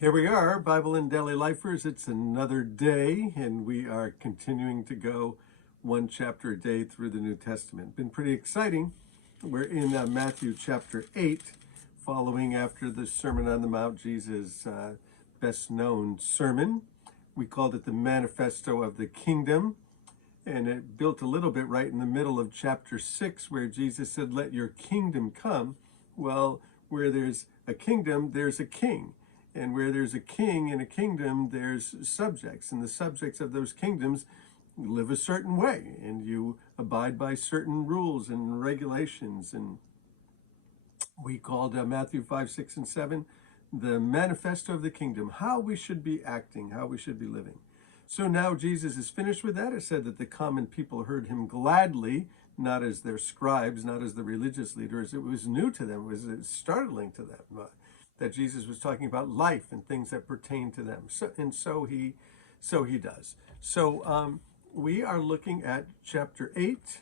Here we are, Bible and Daily Lifers. It's another day, and we are continuing to go one chapter a day through the New Testament. Been pretty exciting. We're in Matthew chapter 8, following after the Sermon on the Mount, Jesus' best known sermon. We called it the Manifesto of the Kingdom, and it built a little bit right in the middle of chapter 6, where Jesus said, "Let your kingdom come." Well, where there's a kingdom, there's a king. And where there's a king in a kingdom, there's subjects. And the subjects of those kingdoms live a certain way. And you abide by certain rules and regulations. And we called Matthew 5, 6, and 7 the Manifesto of the Kingdom, how we should be acting, how we should be living. So now Jesus is finished with that. It said that the common people heard him gladly, not as their scribes, not as the religious leaders. It was new to them. It was startling to them that Jesus was talking about life and things that pertain to them. So he does. So we are looking at chapter 8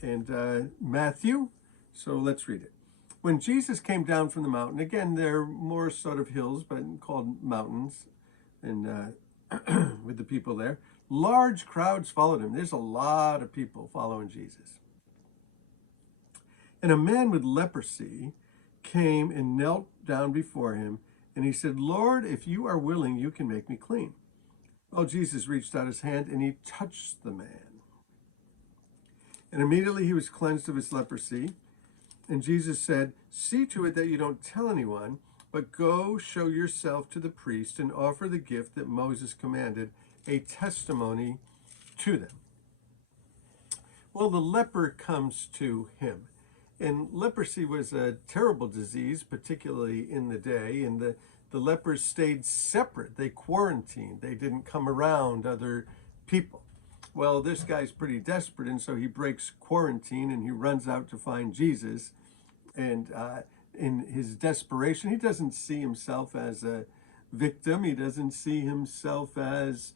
and Matthew. So let's read it. When Jesus came down from the mountain, again, they're more sort of hills, but called mountains, and with the people there, large crowds followed him. There's a lot of people following Jesus. And a man with leprosy came and knelt down before him, and he said, "Lord, if you are willing, you can make me clean." Well, Jesus reached out his hand and he touched the man. And immediately he was cleansed of his leprosy. And Jesus said, "See to it that you don't tell anyone, but go show yourself to the priest and offer the gift that Moses commanded, a testimony to them." Well, the leper comes to him. And leprosy was a terrible disease, particularly in the day. And the lepers stayed separate. They quarantined. They didn't come around other people. Well, this guy's pretty desperate, and so he breaks quarantine and he runs out to find Jesus. And in his desperation, he doesn't see himself as a victim. He doesn't see himself as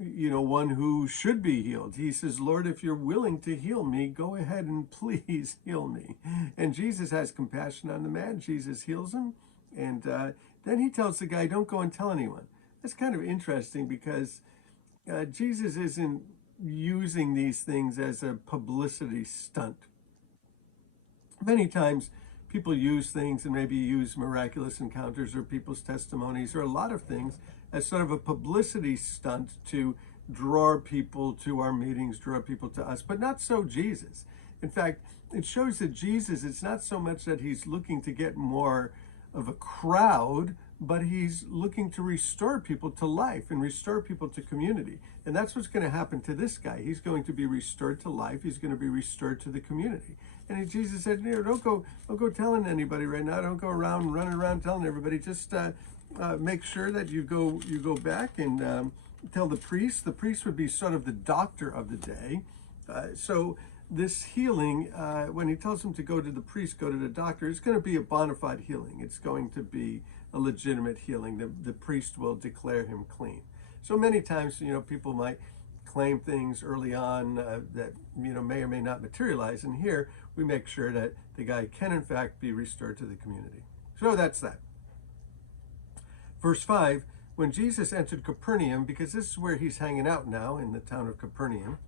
one who should be healed. He says, "Lord, if you're willing to heal me, go ahead and please heal me." And Jesus has compassion on the man. Jesus heals him. And then he tells the guy, "Don't go and tell anyone." That's kind of interesting because Jesus isn't using these things as a publicity stunt. Many times people use things and maybe use miraculous encounters or people's testimonies or a lot of things as sort of a publicity stunt to draw people to our meetings, draw people to us, but not so Jesus. In fact, it shows that Jesus, it's not so much that he's looking to get more of a crowd, but he's looking to restore people to life and restore people to community. And that's what's going to happen to this guy. He's going to be restored to life. He's going to be restored to the community. And Jesus said, don't go telling anybody right now. Don't go around running around telling everybody. Just make sure that you go back and tell the priest. The priest would be sort of the doctor of the day. So this healing, when he tells him to go to the priest, go to the doctor, it's going to be a bona fide healing. It's going to be a legitimate healing. The priest will declare him clean. So many times, people might claim things early on that may or may not materialize. And here we make sure that the guy can in fact be restored to the community. So that's that. Verse 5, when Jesus entered Capernaum, because this is where he's hanging out now in the town of Capernaum,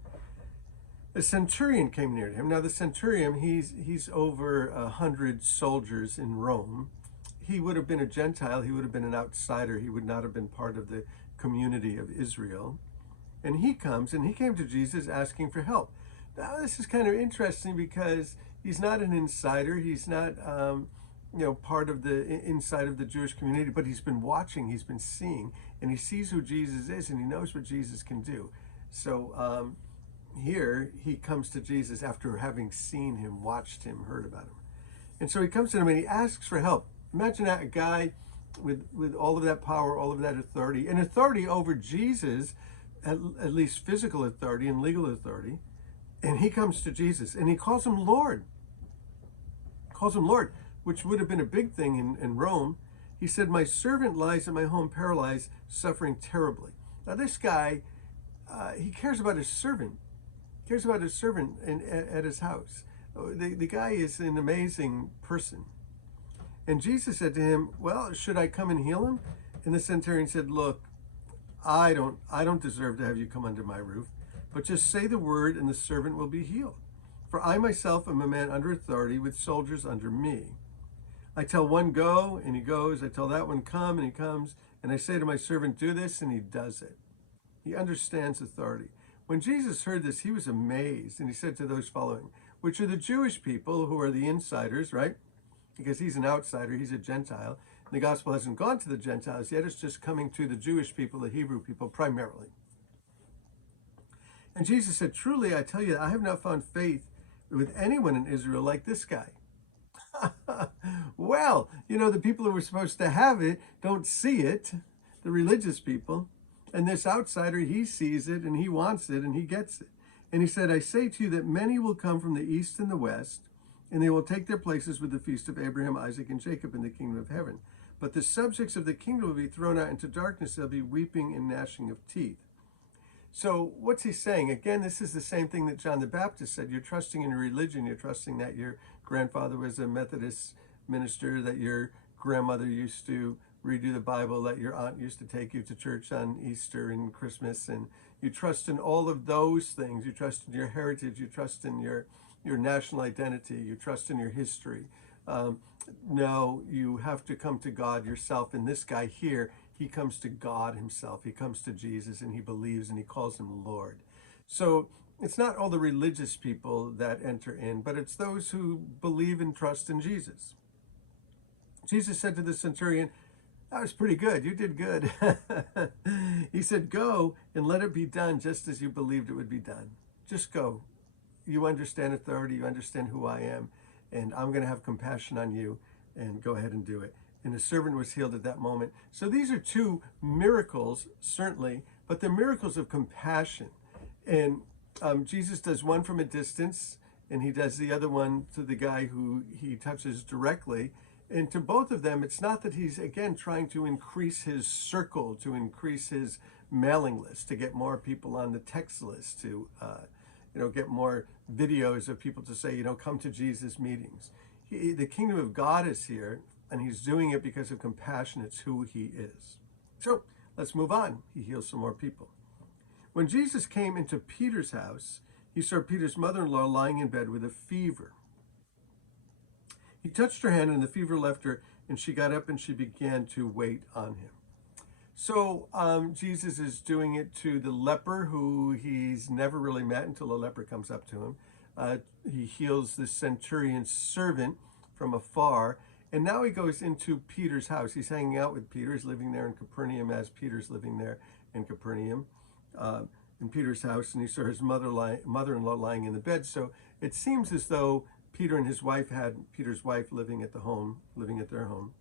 a centurion came near to him. Now the centurion, he's over 100 soldiers in Rome. He would have been a Gentile. He would have been an outsider. He would not have been part of the community of Israel. And he comes, and he came to Jesus asking for help. Now this is kind of interesting because he's not an insider. He's not part of the inside of the Jewish community, but he's been watching, he's been seeing, and he sees who Jesus is, and he knows what Jesus can do. So here he comes to Jesus after having seen him, watched him, heard about him. And so he comes to him and he asks for help. Imagine that, a guy with all of that power, all of that authority, and authority over Jesus, at least physical authority and legal authority. And he comes to Jesus and he calls him Lord. Calls him Lord, which would have been a big thing in Rome. He said, "My servant lies in my home paralyzed, suffering terribly." Now this guy, he cares about his servant. He cares about his servant at his house. The guy is an amazing person. And Jesus said to him, "Well, should I come and heal him?" And the centurion said, look, I don't deserve to have you come under my roof, but just say the word and the servant will be healed. For I myself am a man under authority with soldiers under me. I tell one go and he goes. I tell that one come and he comes. And I say to my servant, do this, and he does it. He understands authority. When Jesus heard this, he was amazed, and he said to those following, which are the Jewish people who are the insiders, right? Because he's an outsider, he's a Gentile. And the gospel hasn't gone to the Gentiles yet. It's just coming to the Jewish people, the Hebrew people primarily. And Jesus said, truly, I tell you, I have not found faith with anyone in Israel like this guy. Well, the people who were supposed to have it don't see it, the religious people. And this outsider, he sees it and he wants it and he gets it. And he said, I say to you that many will come from the east and the west, and they will take their places with the feast of Abraham, Isaac, and Jacob in the kingdom of heaven. But the subjects of the kingdom will be thrown out into darkness. There'll be weeping and gnashing of teeth. So what's he saying? Again, this is the same thing that John the Baptist said. You're trusting in your religion. You're trusting that your grandfather was a Methodist minister, that your grandmother used to read you the Bible, that your aunt used to take you to church on Easter and Christmas, and you trust in all of those things. You trust in your heritage. You trust in your national identity. You trust in your history. No, you have to come to God yourself. And this guy here, he comes to God himself. He comes to Jesus and he believes and he calls him Lord. So it's not all the religious people that enter in, but it's those who believe and trust in Jesus. Jesus said to the centurion, that was pretty good. You did good. He said, go and let it be done just as you believed it would be done. Just go. You understand authority. You understand who I am. And I'm going to have compassion on you, and go ahead and do it. And the servant was healed at that moment. So these are two miracles, certainly, but they're miracles of compassion. And Jesus does one from a distance, and he does the other one to the guy who he touches directly. And to both of them, it's not that he's, again, trying to increase his circle, to increase his mailing list, to get more people on the text list, to get more videos of people to say, come to Jesus meetings. The kingdom of God is here, and he's doing it because of compassion. It's who he is. So let's move on. He heals some more people. When Jesus came into Peter's house, he saw Peter's mother-in-law lying in bed with a fever. He touched her hand and the fever left her, and she got up and she began to wait on him. So Jesus is doing it to the leper who he's never really met until a leper comes up to him. He heals the centurion's servant from afar. And now he goes into Peter's house. He's hanging out with Peter. He's living there in Capernaum as Peter's living there in Capernaum, in Peter's house. And he saw his mother-in-law lying in the bed. So it seems as though Peter and his wife had Peter's wife living at their home.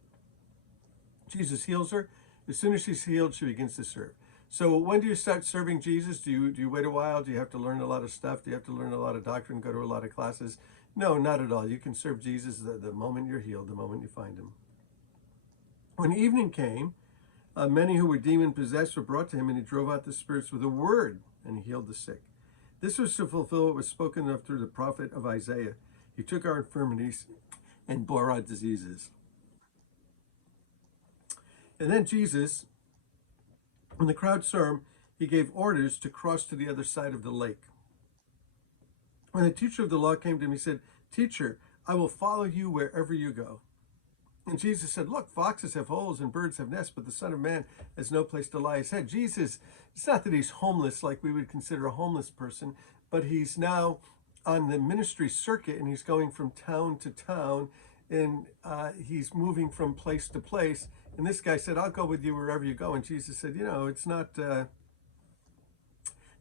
Jesus heals her. As soon as she's healed, she begins to serve. So when do you start serving Jesus? Do you wait a while? Do you have to learn a lot of stuff? Do you have to learn a lot of doctrine, go to a lot of classes? No, not at all. You can serve Jesus the moment you're healed, the moment you find him. When evening came, many who were demon-possessed were brought to him, and he drove out the spirits with a word, and he healed the sick. This was to fulfill what was spoken of through the prophet of Isaiah. He took our infirmities and bore our diseases. And then Jesus, when the crowd saw him, he gave orders to cross to the other side of the lake. When the teacher of the law came to him, he said, Teacher, I will follow you wherever you go. And Jesus said, look, foxes have holes and birds have nests, but the Son of Man has no place to lie his head. Jesus, it's not that he's homeless like we would consider a homeless person, but he's now on the ministry circuit, and he's going from town to town, and he's moving from place to place. And this guy said, I'll go with you wherever you go. And Jesus said, it's not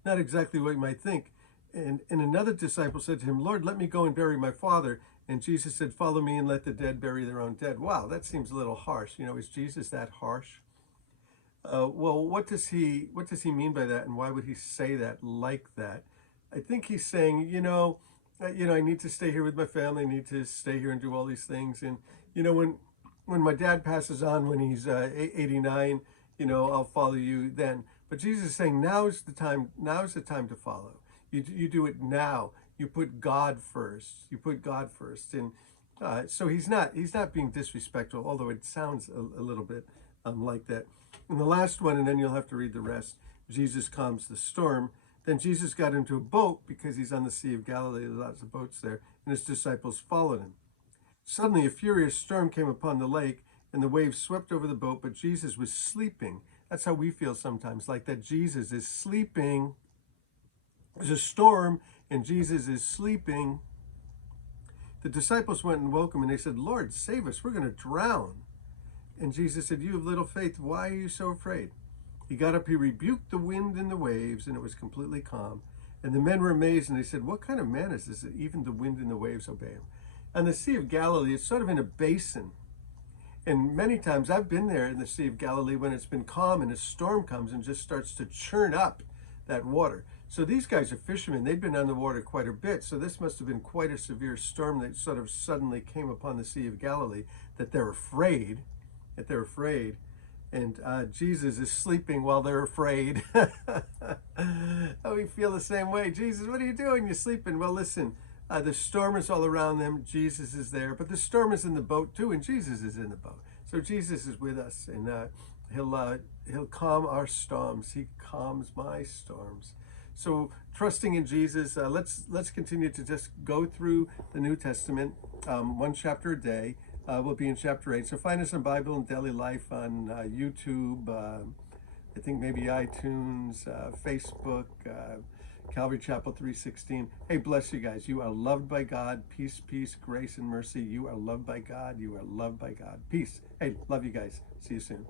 exactly what you might think. And another disciple said to him, Lord, let me go and bury my father. And Jesus said, follow me and let the dead bury their own dead. Wow, that seems a little harsh. Is Jesus that harsh? Well, what does he mean by that? And why would he say that like that? I think he's saying, I need to stay here with my family. I need to stay here and do all these things. And, when my dad passes on when he's 89, I'll follow you then. But Jesus is saying, now's the time to follow. You do it now. You put God first. And so he's not being disrespectful, although it sounds a little bit like that. And the last one, and then you'll have to read the rest. Jesus calms the storm. Then Jesus got into a boat because he's on the Sea of Galilee. There's lots of boats there, and his disciples followed him. Suddenly, a furious storm came upon the lake, and the waves swept over the boat, but Jesus was sleeping. That's how we feel sometimes, like that Jesus is sleeping. There's a storm, and Jesus is sleeping. The disciples went and woke him, and they said, Lord, save us. We're going to drown. And Jesus said, you have little faith. Why are you so afraid? He got up, he rebuked the wind and the waves, and it was completely calm. And the men were amazed, and they said, what kind of man is this that even the wind and the waves obey him? And the Sea of Galilee, it's sort of in a basin. And many times I've been there in the Sea of Galilee when it's been calm and a storm comes and just starts to churn up that water. So these guys are fishermen. They'd been on the water quite a bit. So this must have been quite a severe storm that sort of suddenly came upon the Sea of Galilee, that they're afraid. And Jesus is sleeping while they're afraid. We feel the same way. Jesus, what are you doing? You're sleeping. Well, listen, the storm is all around them. Jesus is there. But the storm is in the boat too, and Jesus is in the boat. So Jesus is with us, and he'll calm our storms. He calms my storms. So trusting in Jesus, let's continue to just go through the New Testament, one chapter a day. We'll be in chapter 8. So find us on Bible and Daily Life on YouTube, I think maybe iTunes, Facebook, Calvary Chapel 316. Hey, bless you guys. You are loved by God. Peace, peace, grace, and mercy. You are loved by God. You are loved by God. Peace. Hey, love you guys. See you soon.